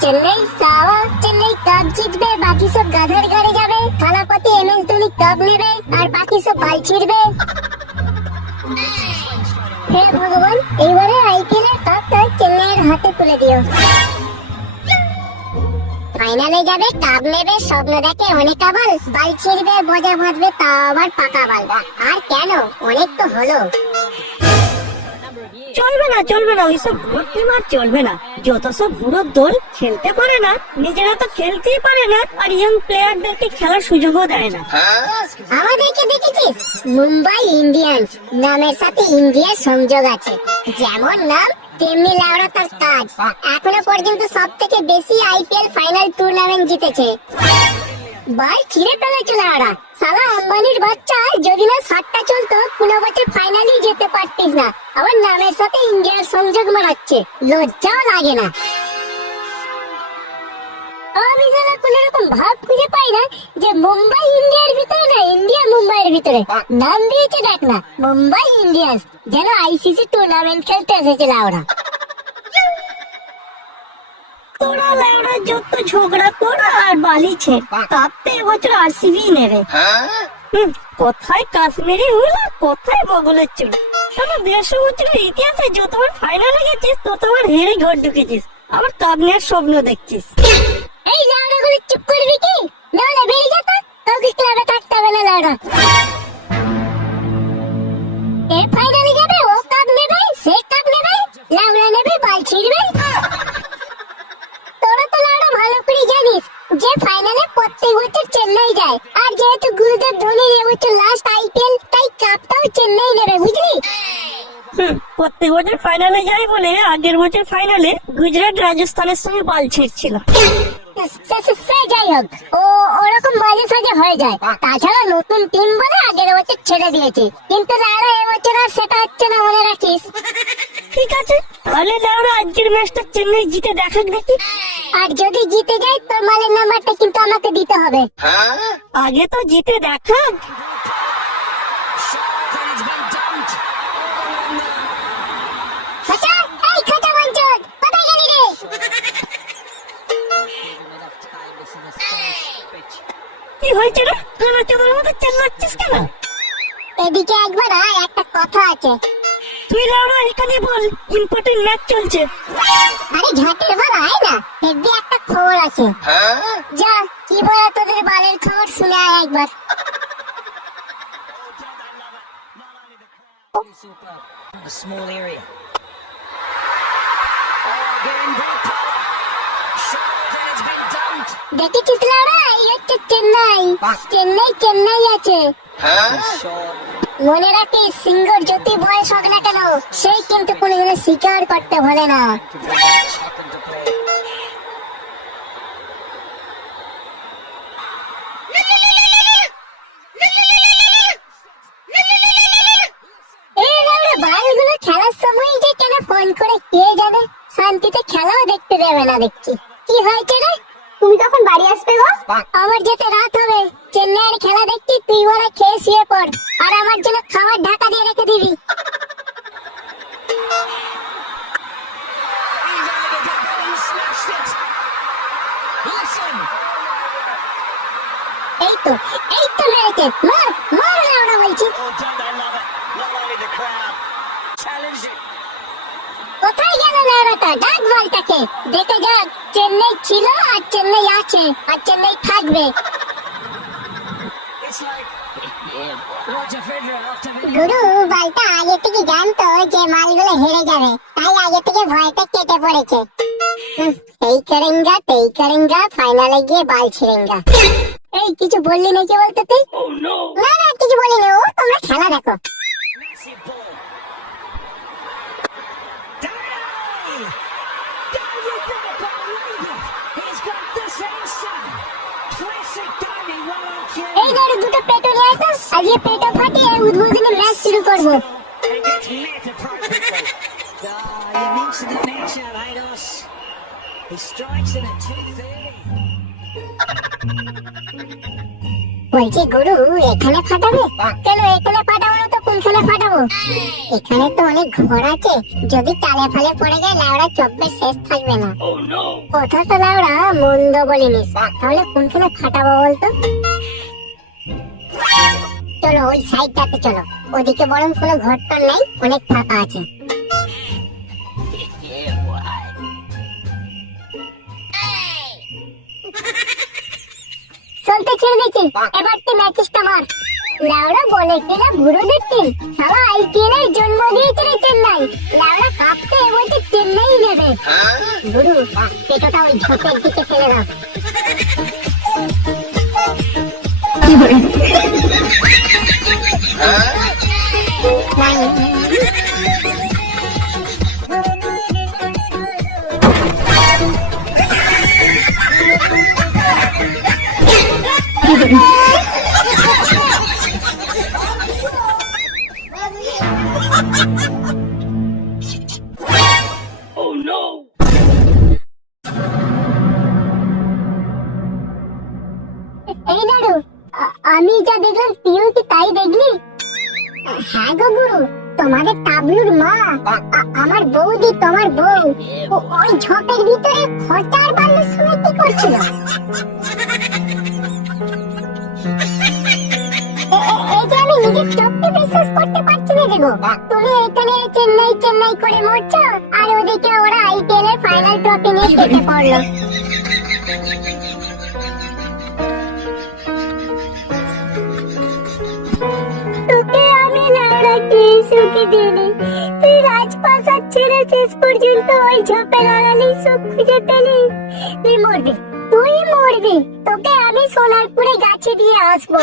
চেন্নাই সাওয়া, চেন্নাই কাপ জিতবে, বাকি সব গাধার গাড়ি যাবে, থালাপতি MS ধোনি কাপ নেবে, আর বাকি সব বাল ছিড়বে। হে ভগবান, এইবারে IPL এর কাপটা চেন্নাইয়ের হাতে তুলে দিও। ফাইনালে যাবে, কাপ নেবে, স্বপ্ন দেখে অনেক আবাল, বাল ছিড়বে, বজা বাঁধবে, তা আবার পাকা বাল। আর কেন, অনেক তো হলো। চলবে না ওইসব বুড়ো টিম আর চলবে না। যত সব বুড়ো দল খেলতে পারে না, নিজেরা তো খেলতেই পারে না, আর ইয়ং প্লেয়ারদেরকে খেলার সুযোগও দেয় না। আমাদেরকে দেখেছিস, মুম্বাই ইন্ডিয়ান্স নামের সাথে ইন্ডিয়ার সংযোগ আছে, যেমন নাম তেমনি লাউড়া তার কাজ। এখনো পর্যন্ত সব থেকে বেশি IPL ফাইনাল টুর্নামেন্ট জিতেছে। বাল ছিঁড়ে ফেলেছে লাউড়া। সালা আম্বানির বাচ্চা, যদি না 7টা চলতো 15 বছর ফাইনালই যেতে পারতিস না। আবার নামের সাথে ইন্ডিয়ার সংযোগ মারাচ্ছে, লজ্জাও লাগে না। আমি সালা কোন রকম ভাব খুঁজে পাই না যে মুম্বাই ইন্ডিয়ার ভিতরে না ইন্ডিয়া মুম্বাইয়ের ভিতরে। নাম দিয়েছে দেখ না, মুম্বাই ইন্ডিয়ান্স, যেন ICC টুর্নামেন্ট খেলতে এসেছে লাউড়া। তোরা লাউড়া যত ঝগড়া করা আর বালিছে, তাতে এবছর RCB নেবে। কোথায় কাশ্মীরি হুল আর কোথায় বগলের চুল। সারা 150 বছরের ইতিহাসে যতবার ফাইনালে গেছিস ততবার হেরে ঘর ঢুকেছিস, আবার কাপ নেওয়ার স্বপ্ন দেখছিস। এই লাউড়া গুলো চুপ করবি কি? নাহলে বেরিয়ে যা তো, তোকে ক্লাবে থাকতে হবে না লাউড়া। এ ফাইনালে যাবে, ও কাপ নেবে, সে কাপ নেবে, লাউড়া নেবে, বাল ছিড়বে। তোরা তো লাউড়া ভালো করে জানিস যে ফাইনালে প্রত্যেক বছর চেন্নাই যায়, আর যেহেতু গুরুদেব ধোনির এবছর লাস্ট IPL, তাই কাপটাও চেন্নাই নেবে, বুঝলি? প্রত্যেক বছর ফাইনালে যায় বলে আগের বছর ফাইনালে গুজরাট রাজস্থানের সঙ্গে বাল ছিঁড়ছিল। সে যাই হোক, ওরকম মাঝে সাঝে হয়ে যায়। তাছাড়া নতুন টিম বলে আগের বছর ছেড়ে দিয়েছে, কিন্তু লাউড়া এবছর আর সেটা হচ্ছে না, মনে রাখিস। ঠিক আছে, তাহলে লাউড়া আজকের ম্যাচটা চেন্নাই জিতে দেখাক দেখি। আর যদি জিতে যায়, তোর মালের নাম্বারটা কিন্তু আমাকে দিতে হবে। আগে তো জিতে দেখাক। খোঁচা, এই খোঁচা বাঞ্চদ, কোথায় গেলি রে? কি হয়েছে রে? চোখের মধ্যে চেল্লাচ্ছিস কেন? এদিকে একবার আয়, একটা কথা আছে। তুই লাউড়া এখানে বল, ইম্পর্টেন্ট ম্যাচ চলছে। আরে ঝাটের বল আয় না, দেখবি একটা খবর আছে। যা, কি বলা তোদের বালের খবর শুনে আয় একবার। A small area. দেখেছিস লাউড়া, এই হচ্ছে চেন্নাই। চেন্নাই আছে। মনে রাখিস, সিঙ্গর যতই বয়স হোক না কেন, সেই কিন্তু কোনোদিনও স্বীকার করতে ভোলে না। এই লাউড়া বালগুলো খেলার সময় যে কেন ফোন করে কে জানে, শান্তিতে খেলাও দেখতে দেবে না দেখছি। কি হয়েছে রে? তুমি কখন বাড়ি আসবে গো? আমার যেতে রাত হবে। চেন্নাইয়ের খেলা দেখছি, তুই ওরা খেয়ে শুয়ে পড়, আর আমার জন্য খাবার ঢাকা দিয়ে রেখে দিবি। এই তো মেরেছে। মার লাউড়া বলছি। কোথায় গেল লাউড়াটা? ডাক বলটাকে। দেখে যাক, চেন্নাই ছিল আর চেন্নাই আছে আর চেন্নাই থাকবে। গুরু বলটা আগে থেকে জানতো যে মালগুলো হেরে যাবে, তাই আগে থেকে ভয়টা কেটে পড়েছে। এই করেঙ্গা ফাইনালে গিয়ে বাল ছিড়েঙ্গা। এই কিছু বললি নাকি বলতে তুই? না কিছু বলিনি, ও তোমরা খেলা দেখো। এই ধরে দুটো পেটো নিয়ে আয় তো, আজকে পেটো ফাটিয়ে উদ্বোধনী ম্যাচ শুরু করবো। বলছি গুরু, এখানে ফাটাবে কেন? এখানে ফাটাবো না তো কোনখানে ফাটাবো? এখানে তো অনেক ঘর আছে, যদি টালে ফালে পড়ে যায় লাউড়া চপ্পের শেষ থাকবে না। কথাটা লাউড়া মন্দ বলিনিস, তাহলে কোনখানে ফাটাবো বলতো? চলো ওই সাইডটাতে চলো, ওদিকে বরং কোনো ঘর টর নাই, অনেক ফাঁকা আছে। চলতে ছেড়ে দিচ্ছি, এবার তুই ম্যাচেসটা মার। লাউড়া বলে কিনা বুড়ো দেখতেন, সারা আইপিএল এর জন্ম দিয়েছে রে চেন্নাই। লাউড়া কাঁপতে বলছে চেন্নাই নেবে। বুড়ো পেটোটা ওই ঝোপের দিকে ফেলে দাও। এই নাড়ু, আমি যা দেখলাম তুইও কি তাই দেখলি? হ্যাঁ গো গুরু, তোমাদের টাবলুর মা আমার বৌদি, তোমার বউ ওই ঝোপের ভিতরে খচার বালুর সময় কি করছিল? এই যে আমি নিজের চোখে বিশ্বাস করতে পারছি না যে গো, তুমি এখানে চেন্নাই চেন্নাই করে মরছো আর ওদিকে ওরা আইপিএল এর ফাইনাল ট্রফি নিয়ে কেটে পড়লো। তোকে আমি লাউড়া সুখী দিইনি, তুই রাজপ্রাসাদ ছেড়ে শেষ পর্যন্ত ওই ঝোপের আড়ালে সুখ খুঁজে পেলি। তুই মরবি, তুই মরবি, তোকে আমি সোনারপুরে গাছে দিয়ে আসবো।